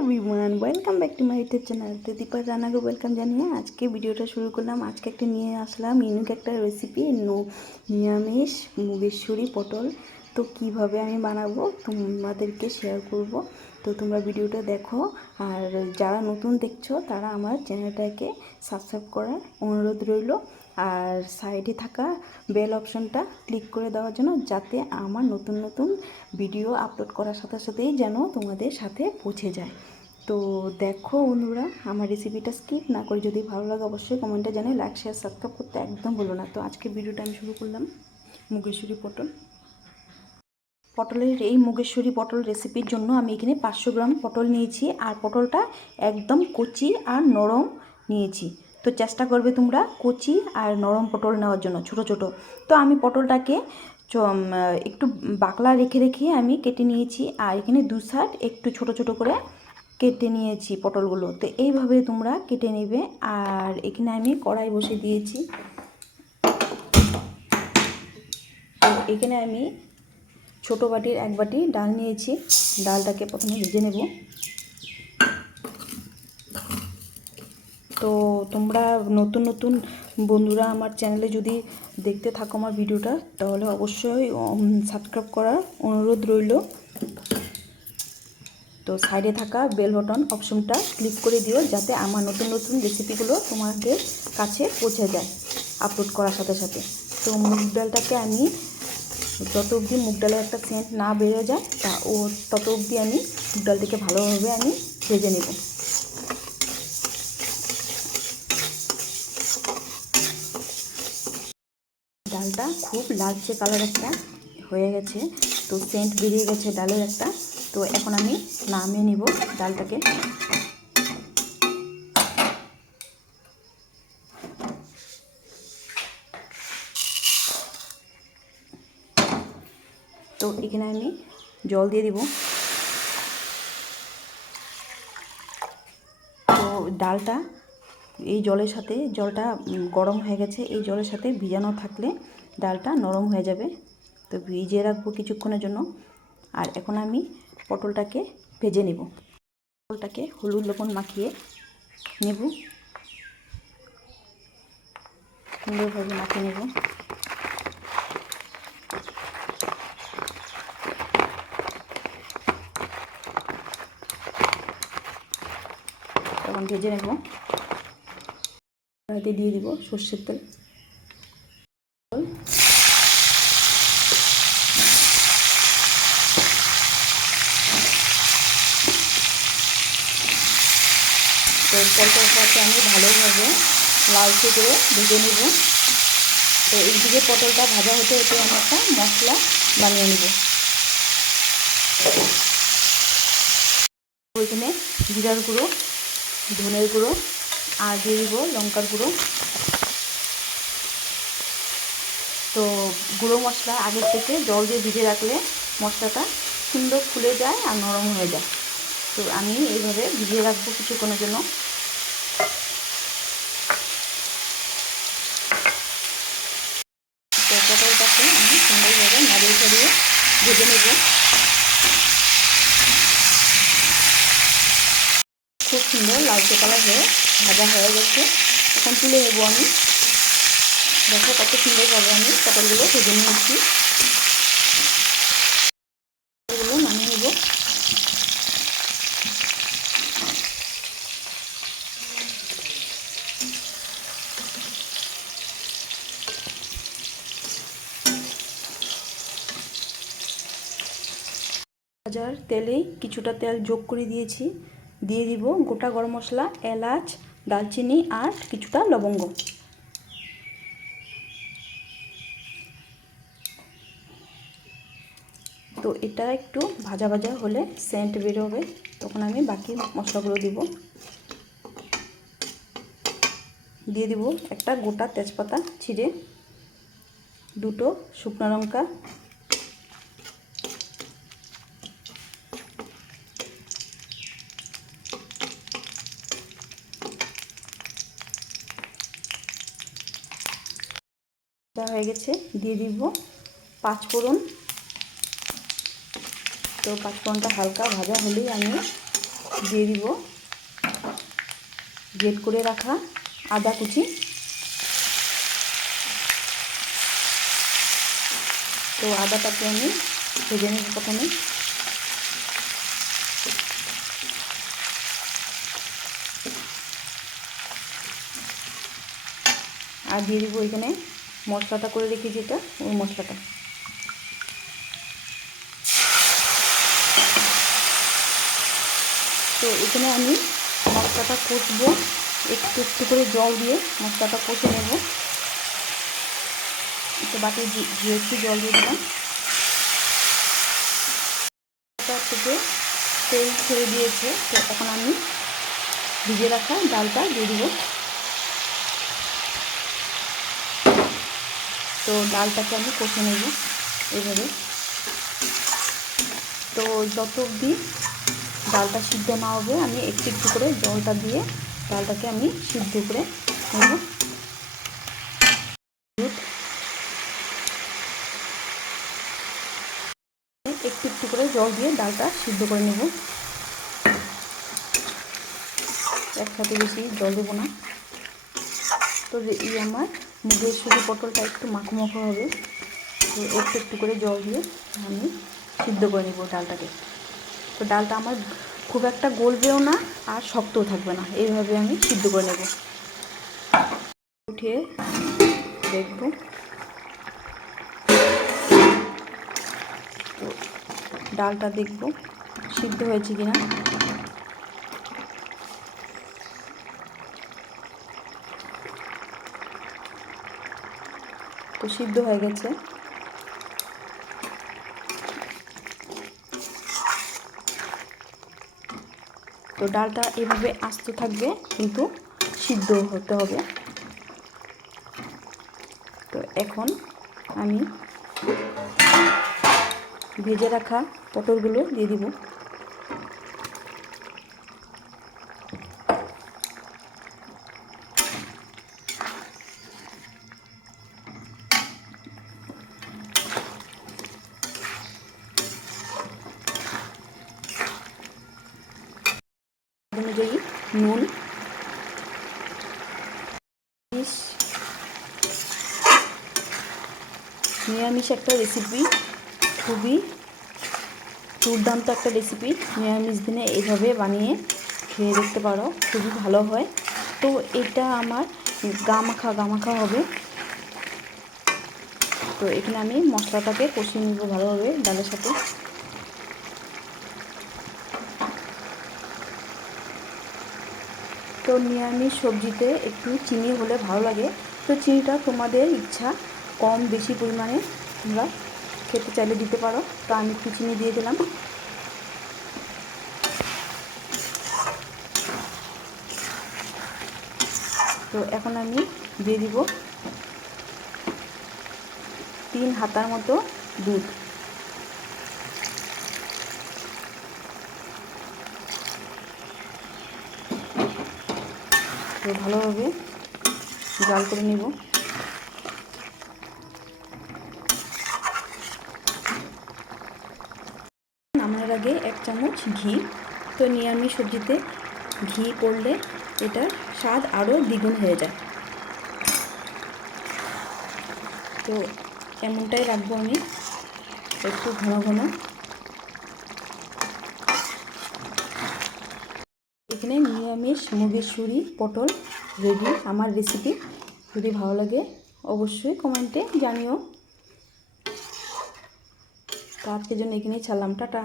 Everyone welcome back to my YouTube channel তো দীপার রান্নাকে ওয়েলকাম জানিয়ে আজকে ভিডিওটা শুরু করলাম। আজকে একটা নিয়ে আসলাম ইউনিক একটা রেসিপি নিরামিষ, মুগেশ্বরী পটল। তো কীভাবে আমি বানাবো তোমাদেরকে শেয়ার করব। তো তোমরা ভিডিওটা দেখো, আর যারা নতুন দেখছ, তারা আমার চ্যানেলটাকে সাবস্ক্রাইব করার অনুরোধ রইল। আর সাইডে থাকা বেল অপশনটা ক্লিক করে দেওয়ার জন্য যাতে আমার নতুন নতুন ভিডিও আপলোড করার সাথে সাথেই যেন তোমাদের সাথে পৌঁছে যায়। তো দেখো বন্ধুরা, আমার রেসিপিটা স্কিপ না করে যদি ভালো লাগে অবশ্যই কমেন্টে জানিয়ে লাইক শেয়ার সাবস্ক্রাইব করতে একদম বলো না। তো আজকে ভিডিওটা আমি শুরু করলাম মুগেশ্বরী পটল। পটলের এই মুগেশ্বরী পটল রেসিপির জন্য আমি এখানে পাঁচশো গ্রাম পটল নিয়েছি আর পটলটা একদম কচি আর নরম নিয়েছি। তো চেষ্টা করবে তোমরা কচি আর নরম পটল নেওয়ার জন্য, ছোট ছোট। তো আমি পটলটাকে একটু বাকলা রেখে রেখে আমি কেটে নিয়েছি আর এখানে দু সাইড একটু ছোট ছোট করে কেটে নিয়েছি পটলগুলো। তো এইভাবে তোমরা কেটে নেবে আর এখানে আমি কড়াই বসে দিয়েছি। তো এখানে আমি ছোট বাটির এক বাটি ডাল নিয়েছি। ডালটাকে প্রথমে ভেজে নেব। তো তোমরা নতুন নতুন বন্ধুরা আমার চ্যানেলে যদি দেখতে থাকো আমার ভিডিওটা, তাহলে অবশ্যই সাবস্ক্রাইব করার অনুরোধ রইল। তো সাইডে থাকা বেল বটন অপশনটা ক্লিক করে দিও, যাতে আমার নতুন নতুন রেসিপিগুলো তোমাদের কাছে পৌঁছে যায় আপলোড করার সাথে সাথে। তো মুগ ডালটাকে আমি, যত অবধি মুগ ডালের একটা সেন্ট না বেড়ে যায়, তা ও তত অবধি আমি মুগ ডালটাকে ভালোভাবে আমি ভেজে নেব। ডালটা খুব লালচে কালার একটা হয়ে গেছে। তো সেন্ট বেরিয়ে গেছে ডালের একটা। তো এখন আমি নামিয়ে নিব ডালটাকে। তো এখানে আমি জল দিয়ে দিব। তো ডালটা এই জলের সাথে, জলটা গরম হয়ে গেছে, এই জলের সাথে ভিজানো থাকলে ডালটা নরম হয়ে যাবে। তো ভিজিয়ে রাখব কিছুক্ষণের জন্য। আর এখন আমি পটলটাকে ভেজে নেব। পটলটাকে হলুদ লবণ মাখিয়ে নেব। সুন্দরভাবে মাখিয়ে নেব। তখন ভেজে নেব। দিয়ে দিব সর্ষের তেল তো পটলটাকে আমি ভালোভাবে লালচে করে ভেজে নেব। তো এইদিকে পটলটা ভাজা হতে হতে আমি একটা মশলা বানিয়ে নেব। ওইখানে জিরার গুঁড়ো, ধনের গুঁড়ো আর দিয়ে দিব লঙ্কার গুঁড়ো। তো গুঁড়ো মশলা আগের থেকে জল দিয়ে ভিজে রাখলে মশলাটা সুন্দর ফুলে যায় আর নরম হয়ে যায়। তো আমি এইভাবে ভিজিয়ে রাখব কিছুক্ষণের জন্য পটলটাকে আমি সুন্দরভাবে নাড়িয়ে ছাড়িয়ে ভেজে নেব খুব সুন্দর লালচে কালার হয়ে ভাজা হয়ে গেছে। এখন তুলে নেব আমি। দেখো কত সুন্দরভাবে আমি পটলগুলো ভেজে নিয়েছি। এগুলো নামিয়ে ভাজার তেলেই কিছুটা তেল যোগ করে দিয়েছি। দিয়ে দিব গোটা গরম মশলা, এলাচ দালচিনি আর কিছুটা লবঙ্গ। তো এটা একটু ভাজা ভাজা হলে সেন্ট বেরোবে, তখন আমি বাকি মশলাগুলো দিব। দিয়ে দিব একটা গোটা তেজপাতা ছিঁড়ে, দুটো শুকনো লঙ্কা হয়ে গেছে, দিয়ে দিব পাঁচ ফোড়ন তো পাঁচফোড়নটা হালকা ভাজা হলেই আমি দিয়ে দিব গ্রেট করে রাখা আদা কুচি। তো আদাটাকে আমি ভেজে নেব প্রথমে। আর দিয়ে দিব এখানে মশলাটা করে রেখেছি এটা ওই মশলাটা। তো এখানে আমি মশলাটা কষবো, একটু একটু করে জল দিয়ে মশলাটা কষে নেব। একটু বাটি দিয়ে একটু জল দিয়ে দিলাম। থেকে তেল ছেড়ে দিয়েছে, তো এখন আমি ভিজে রাখা ডালটা দিয়ে দিব। তো ডালটাকে আমি কষে নেব এভাবে। তো যত অবধি ডালটা সিদ্ধ না হবে, আমি একটু একটু করে জলটা দিয়ে ডালটাকে আমি সিদ্ধ করে নেব। একটু একটু করে জল দিয়ে ডালটা সিদ্ধ করে নেব। একসাথে বেশি জল দেবো না। তো এই আমার মুগের শুধু পটলটা একটু মাখো মাখো হবে, তো একটু একটু করে জল দিয়ে আমি সিদ্ধ করে নেব ডালটাকে। তো ডালটা আমার খুব একটা গলবেও না আর শক্তও থাকবে না, এইভাবে আমি সিদ্ধ করে নেব। উঠিয়ে দেখব। ডালটা দেখব সিদ্ধ হয়েছে কিনা। তো সিদ্ধ হয়ে গেছে। তো ডালটা এভাবে আস্ত থাকবে, কিন্তু সিদ্ধ হতে হবে। তো এখন আমি ভেজে রাখা পটলগুলো দিয়ে দিব। অনুযায়ী নুন। নিরামিষ। একটা রেসিপি খুবই দুর্দান্ত একটা রেসিপি নিরামিষ দিনে এইভাবে বানিয়ে খেয়ে দেখতে পারো, খুবই ভালো হয়। তো এটা আমার গামাখা গামাখা হবে। তো এখানে আমি মশলাটাকে কষিয়ে নিব ভালোভাবে ডালের সাথে। তো নিরামিষ সবজিতে একটু চিনি হলে ভালো লাগে। তো চিনিটা তোমাদের ইচ্ছা কম বেশি পরিমাণে তোমরা খেতে চাইলে দিতে পারো। তো আমি একটু চিনি দিয়ে দিলাম। তো এখন আমি দিয়ে দিব তিন হাতার মতো দুধ। তো ভালোভাবে জাল করে নেব। নামানোর আগে এক চামচ ঘি। তো নিরামিষ সবজিতে ঘি পড়লে এটা স্বাদ আরও দ্বিগুণ হয়ে যায়। তো এমনটাই রাখব আমি। একটু ঘন ঘন। এখানে নিরামিষ, মুগের সুরি, পটল রেডি আমার রেসিপি যদি ভালো লাগে, অবশ্যই কমেন্টে জানিও। তো আজকের জন্য এখানেই ছাড়লাম, টাটা।